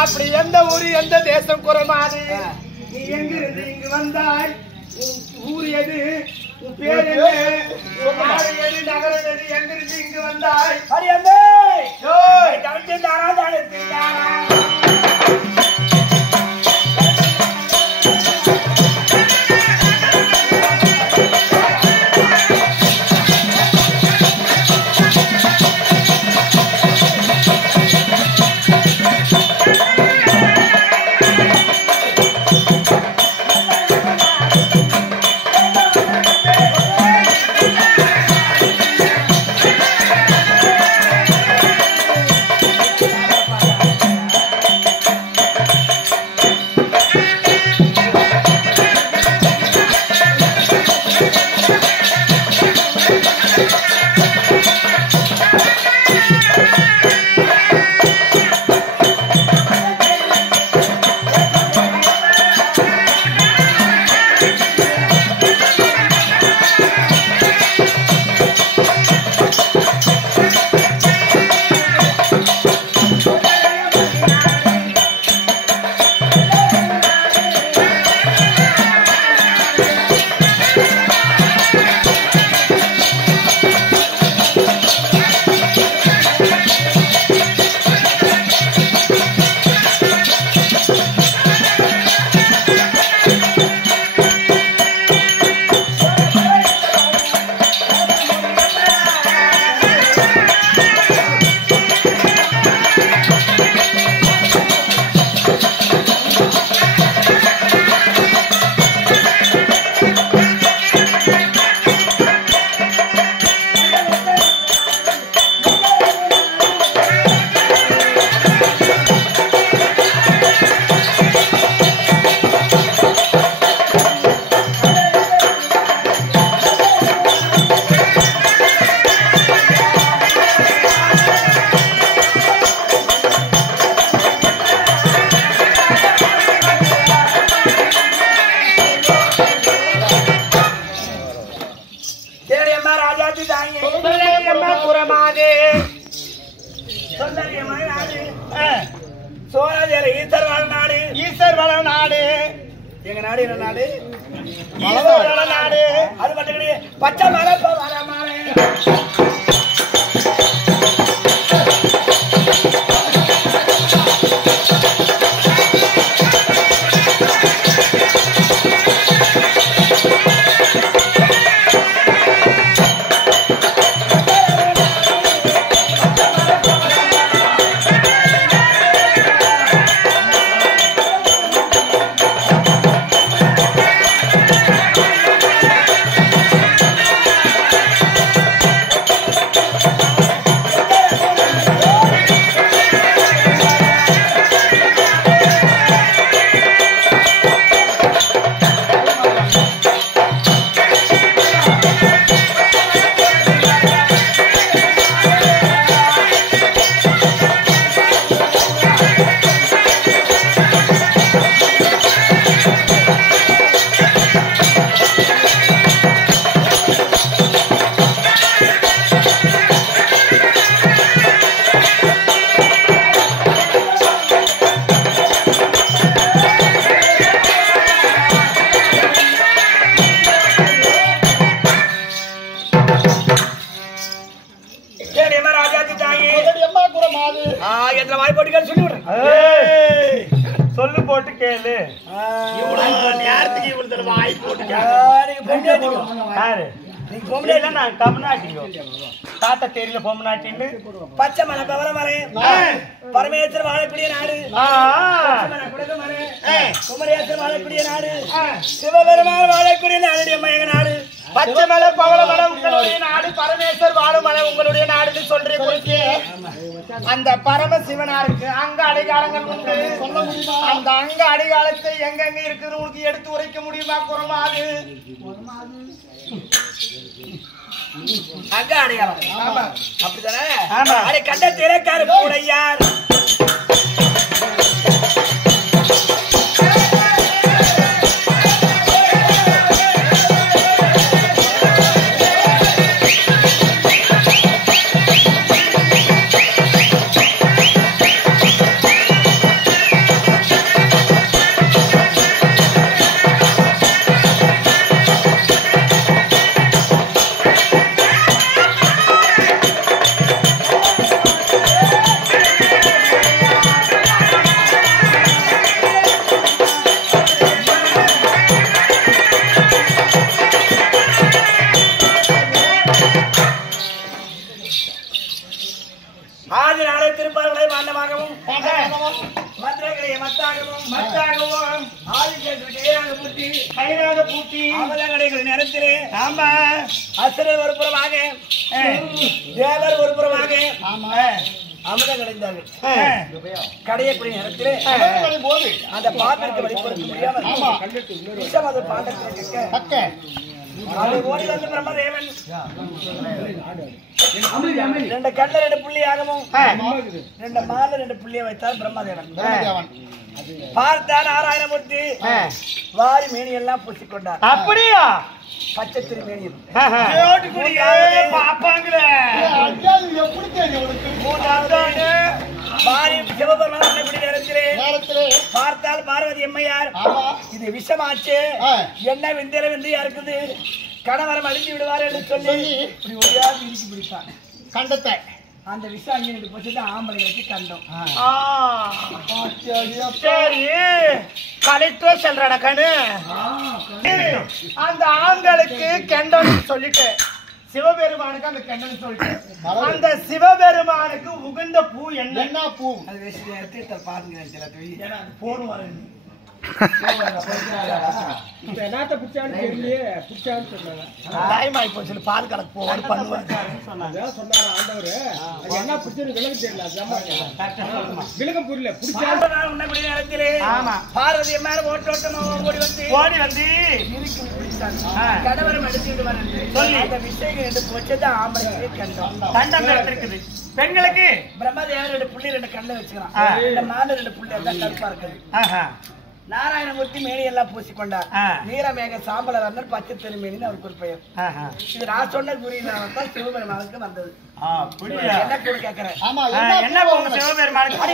அப்படி எந்த ஊரு எந்த தேசம் குறைமாது நீ எங்கிருந்து இங்கு வந்தாய் ஊர் எது உன் பேர் எது உன் நாடு எது நகரம் எது எங்கிருந்து இங்கு வந்தாய் அரியந்தே தடுத்தாரா தடுத்தாரா ஈஸ்வர் வள நாடு எங்க நாடு என்ன நாடு? ஈஸ்வர் வள நாடு. அது மட்டும் கிடையாது, பச்சை மலை வர மாலை. நல்ல வாய் போட்டு கேள்வி சொல்லி விடுறேன். சொல்லு போட்டு கேளு. நேரத்துக்கு இவ்வளவு வாய் போட்டு நீங்க பொம்மநாட்டி நான் தமிழ்நாட்டியோ தாத்தா தெரியல பொம்மநாட்டின்னு பச்சை மலை பவர மரம் பரமேஸ்வரர் வாழக்கூடிய நாடு குமரேஸ்வரர் வாழக்கூடிய நாடு சிவபெருமான் வாழக்கூடிய நாடு மயங்க நாடு பச்சை மலை பவள மலை உங்களுடைய நாடு பரமேஸ்வர் வாழும் மலை உங்களுடைய நாடுன்னு சொல்றேன் குறிச்சி அந்த பரமசிவனாருக்கு அங்க அடைகாலங்கள் உண்டு சொல்ல முடியுமா அந்த அங்க அடைகாலத்தை எங்கெங்க இருக்குது உங்களுக்கு எடுத்து உரைக்க முடியுமா குரமாது அங்க அடையாளம் அப்படித்தானே அதை கண்ட திரைக்காரு கூடையார் நேரத்திலே ஆமா அசுரர் ஒரு புறமாக தேவர் ஒரு புறமாக அமுதம் கிடைந்தார்கள் கடையக்கூடிய நேரத்திலே அந்த பாட்டிற்கு வெளிப்படுத்த முடியாமல் விஷம் அது பாண்டத்தை ஓடி வந்து பிரம்மதேவன் ரெண்டு கண்ட ரெண்டு புள்ளியாகவும் ரெண்டு மால ரெண்டு புள்ளிய வைத்தார் பிரம்மதேவன் பார்த்தா நாராயணமூர்த்தி வாரி மேனி எல்லாம் பூசிக்கொண்டார். அப்படியா பச்சை திருமேனி பாப்பாங்களே பார்த்தால் பார்வதி அம்மையார் இது விஷமாச்சு என்ன விந்திர விந்தியா இருக்குது கணவரம் அழிஞ்சு விடுவார் என்று சொல்லி இப்படி ஒடியாது இடிச்சு பிடிப்பான் கண்டத்தை அந்த விஷயம் அங்கே போச்சுட்டு ஆம்பளைகளுக்கு கண்டோம். சரி கலெக்டர் சொல்றட கண்ணு அந்த ஆண்களுக்கு கெண்டன்னு சொல்லிட்டு சிவபெருமானுக்கு அந்த கெண்டன்னு சொல்லிட்டு அந்த சிவபெருமானுக்கு உகந்த பூ என்ன பூ அது விஷயத்தை பாருங்க போன் வர பால் கலக்கு போவாரு பார்வதி அம்மார் ஓட்டோட்டமா ஓடி வந்து கடவரம் எடுத்துட்டு சொல்லி அந்த விஷயங்கள் ரெண்டு போச்சுதான் ஆம்பளை கண்டோம். தண்டம் இருக்குது பெண்களுக்கு பிரம்மதேவர் ரெண்டு புள்ளி ரெண்டு கண்ணை வச்சுக்கிறான் இந்த மாலை ரெண்டு புள்ளி எல்லாம் கருப்பா இருக்குது. நாராயணமூர்த்தி மேனி எல்லாம் பூசிக்கொண்டார். நீரமேக சாம்பல வர்ணர் பச்சை திருமேனின்னு அவருக்கு ஒரு பெயர். இது நான் சொன்ன குறியினால்தான் சிவபெருமானுக்கு வந்தது. என்ன கூட கேட்கிறேன் என்ன சிவபெருமானுக்கு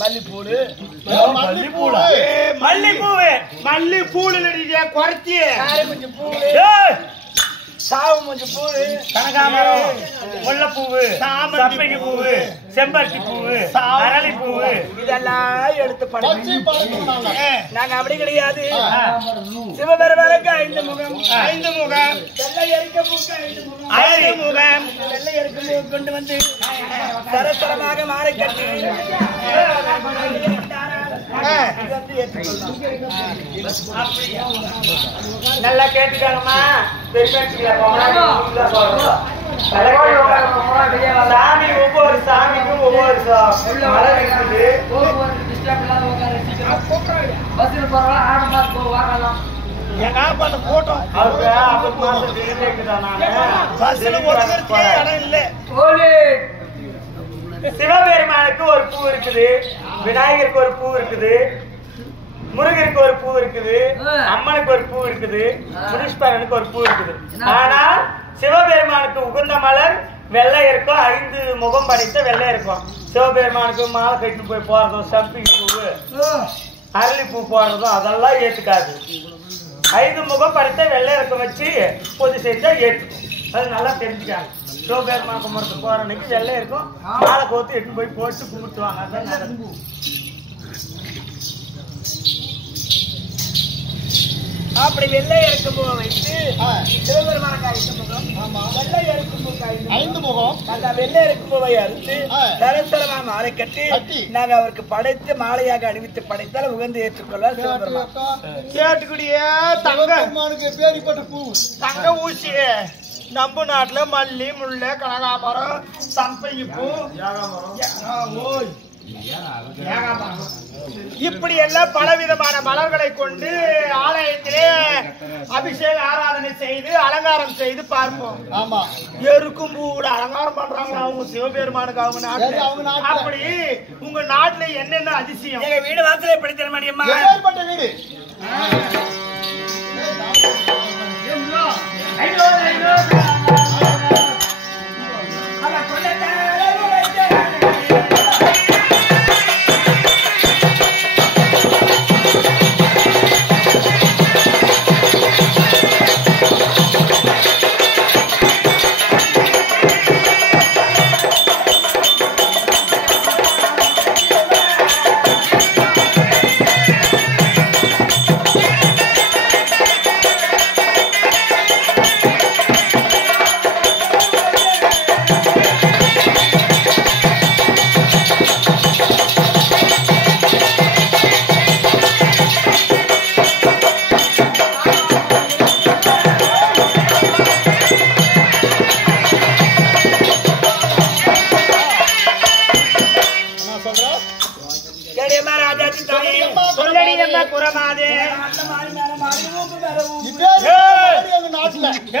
மல்லிப்பூடு மல்லிப்பூவு மல்லிப்பூடு குறைச்சி கொஞ்சம் பூ சாவு கொஞ்சம் பூ கனகாமரம் முல்லைப்பூவு சாமந்தி பூவு செம்பருத்தி பூவு அரளி பூவு இதெல்லாம் எடுத்து நாங்க அப்படி கிடையாது. சிவபெருமானுக்கு 5 முகம் 5 முகம் வெள்ளை எரிக்க பூக்கு 5 முகம் வெள்ளை எரிக்க கொண்டு வந்து சரசரமாக மாறி கட்டி நல்லா கேட்டுக்காங்கம்மா சாமி ஒவ்வொரு சாமிக்கும் ஒவ்வொரு எங்க பண்ண போட்டோம் பஸ்ல ஒருத்தருக்கு இடம் இல்ல. சிவபெருமானுக்கு ஒரு பூ இருக்குது, விநாயகருக்கு ஒரு பூ இருக்குது, முருகருக்கு ஒரு பூ இருக்குது, அம்மனுக்கு ஒரு பூ இருக்குது, முனீஸ்வரனுக்கு ஒரு பூ இருக்குது. ஆனால் சிவபெருமானுக்கு உகந்த மலர் வெள்ளை இருக்கும், 5 முகம் படைத்த வெள்ளை இருக்கும். சிவபெருமானுக்கு மாலை கட்டிட்டு போய் போறதும், சம்பிங் பூ, அரளிப்பூ போடுறதும் அதெல்லாம் ஏத்துக்காது. 5 முகம் படைத்த வெள்ளை இருக்கும் வச்சு பூஜை செஞ்சா ஏத்துக்கும். அது நல்லா தெரிஞ்சுக்காங்க. சிவபெருமான் கும்பிட்டு போற அன்னைக்கு வெள்ளை இருக்கும், மாலை கோத்து எட்டு போய் போட்டு கும்பிட்டுவாங்க. அதான் நடக்கும். அப்படி வெள்ளை இறக்கும் போக வைத்து சிவபெருமானுக்கு 5 முகம், வெள்ளை இறக்கும் போக 5 முகம், அந்த வெள்ளை இறக்கும் போவை அறுத்து தரத்தரமா மாலை கட்டி நாங்க அவருக்கு படைத்து மாலையாக அணிவித்து படைத்தால் உகந்து ஏற்றுக்கொள்வார் சிவபெருமான். கேட்டுக்கூடிய தங்க பேரிப்பட்ட பூ தங்க ஊசி நம்ம நாட்டுல மல்லி, முல்லை, கனகாமரம், சம்பங்கி பூ, இப்படி எல்லாம் பலவிதமான மலர்களை கொண்டு ஆலயத்திலே அபிஷேக ஆராதனை செய்து அலங்காரம் செய்து பார்ப்போம். ஆமா, எருக்கும் பூ கூட அலங்காரம் பண்றாங்க அவங்க சிவபெருமானுக்கு அவங்க நாட்டுல. அப்படி உங்க நாட்டுல என்னென்ன அதிசயம்? எங்க வீடு வாசல எப்படி தர முடியுமா?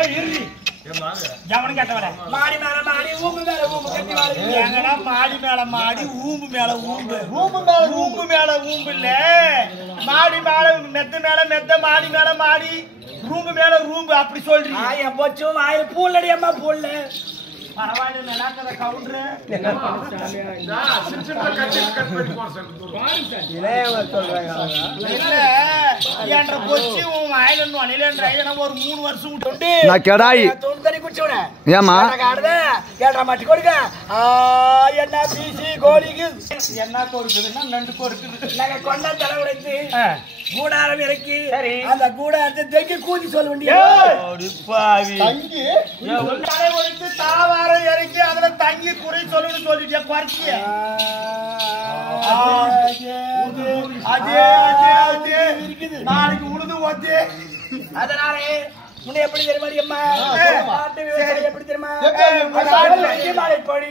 வீடு மாடி மேல மாடி ஊம்பு மேல ஊம்பு கட்டி வாங்க. மாடி மேல மாடி ஊம்பு மேல ஊம்பு, ஊம்பு மேல ஊம்பு மேல ஊம்பு இல்ல, மாடி மேல மெத்த மேல மெத்த, மாடி மேல மாடி, ரூம்பு மேல ரூம்பு. அப்படி சொல்றீங்க? என் பொச்சும் ஆயிரம் பூல்லடி அம்மா பூல்ல பரவாயில்ல. நடக்கிற கவுண்டரு இல்ல என்ற பொச்சு உன் ஆயிரம் அணில ஒரு 3 வருஷம் விட்டு நான் கெடாய் தோண்டி குடிச்சவன ஏமா ஏடா மாட்டி கொடுக்க என்ன பீசி கோழிக்கு என்ன கொடுக்குதுன்னா நண்டு கொடுக்குது. நாங்க கொண்டா தலை உடைத்து கூடாரம் இறக்கி அந்த கூடாரத்தை தெங்கி கூதி சொல்ல வேண்டியது. தலை உடைத்து தாவாரம் இறக்கி அதுல தங்கி குறை சொல்லணும்னு சொல்லிட்டே குறைச்சி அதே இருக்குது. நாளைக்கு உழுது வந்து அதனாலே முன்ன எப்படி தெரியுமா நாட்டு விவசாயம் எப்படி தெரியுமா மழைப்படி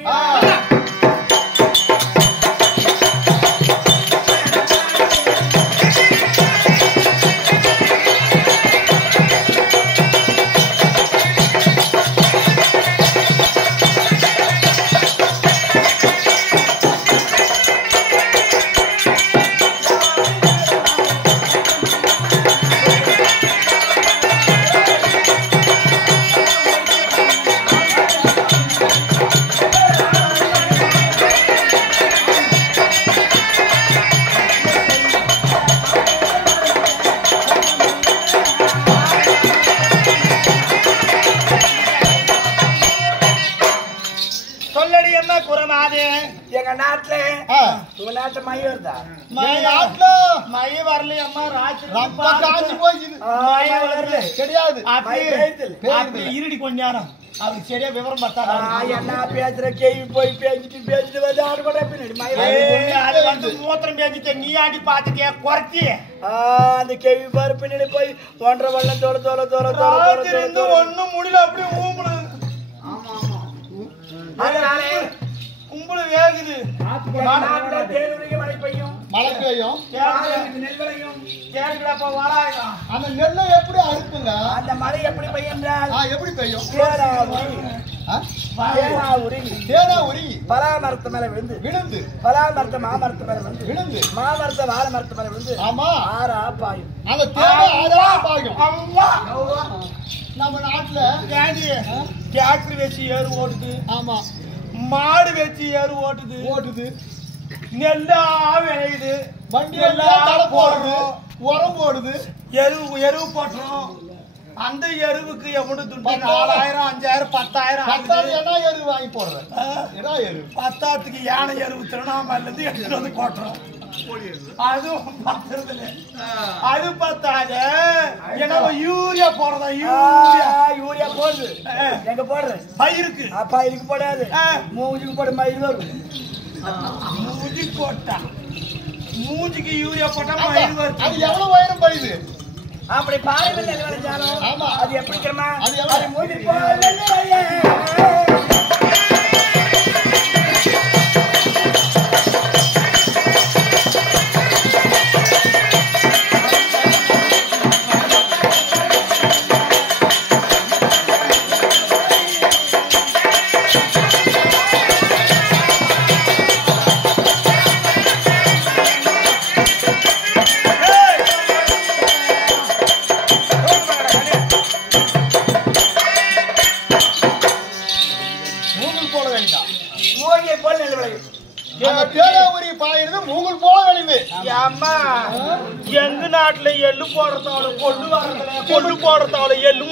எங்க நாட்டுல உங்க நாட்டுல மை வருதா? மை வரல அம்மா, கிடையாது. இருடி கொஞ்ச நேரம் அவருக்கு சரியா விவரம் பார்த்தா என்ன பேசுற கேள்வி போய் பேசிட்டு வந்து ஆடு கூட பின்னாடி மூத்திரம் பேசிட்டு நீ ஆடி பாத்துட்டியா குறைச்சி அந்த கேள்வி பாரு பின்னாடி போய் 1.5 வெள்ளம் தோல தோல தோல தோல ஒண்ணும் முடியல. அப்படி ஊம்புது. அதனாலே கும்பல வேகுது. மழை பெய்யும். மழை பெய்யும். நெல் விளையும். கேட்கிறப்ப வாராயா அந்த நெல்லை எப்படி அறுப்புங்க? அந்த மழை எப்படி பெய்யும் என்றால் எப்படி பெய்யும்? தேனா உருகி தேனா உருகி பலா மரத்து மேல விழுந்து விழுந்து பலா மரத்து மாமரத்து மேல விழுந்து விழுந்து மாமரத்து வாழை மரத்து மேல விழுந்து ஆமா ஆறா பாயும். அந்த தேனா ஆறா பாயும். அவ்வா நம்ம நாட்டுல டிராக்டர் வச்சு ஏறு ஓட்டுது. ஆமா மாடு வச்சு ஏறு ஓட்டுது. ஓட்டுது. நெல்லா விளையுது. வண்டி எல்லாம் தலை போடுது, உரம் போடுது, எருவு போட்டுறோம். அந்த எருவுக்கு எவ்வளவு துண்டு? 4000 5000 10000 என்ன எருவு வாங்கி போடுறேன். பத்தாத்துக்கு யானை எருவு திருவண்ணாமலையில இருந்து எடுத்துட்டு வந்து போட்டுறோம். அதுவும் பத்துறதுல அது பத்தாது. என்ன யூரியா போடுறதா? யூரியா போடுது. எங்க போடுறது? பயிருக்கு. பயிருக்கு போடாது, மூஞ்சிக்கு போட மயில் வரும். மூஞ்சி போட்டா மூஞ்சிக்கு யூரியா போட்டா மயில் வரும். அது எவ்வளவு உயரம் பயிது? அப்படி பாருங்கள் நெல் விளைஞ்சாலும் ஆமா அது எப்படி தெரியுமா? அது மூஞ்சி போல எங்க நாட்டுல எள்ளு போடுறதால கொள்ளு வரதுல கொள்ளு போடுறதால எள்ளு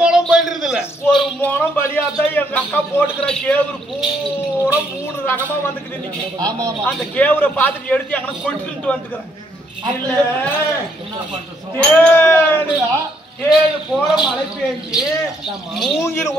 முளம் பயிடுறது இல்ல. ஒரு முளம் பலியாதான் எங்க அக்கா போட்டுக்கிற கேவுரு பூரா 3 ரகமா வந்துக்குது இன்னைக்கு. அந்த கேவுரை பார்த்துட்டு எடுத்து எங்கன்னா கொட்டுட்டு வந்துக்கிறேன். தேடு போற மழை பெஞ்சு மூங்கில்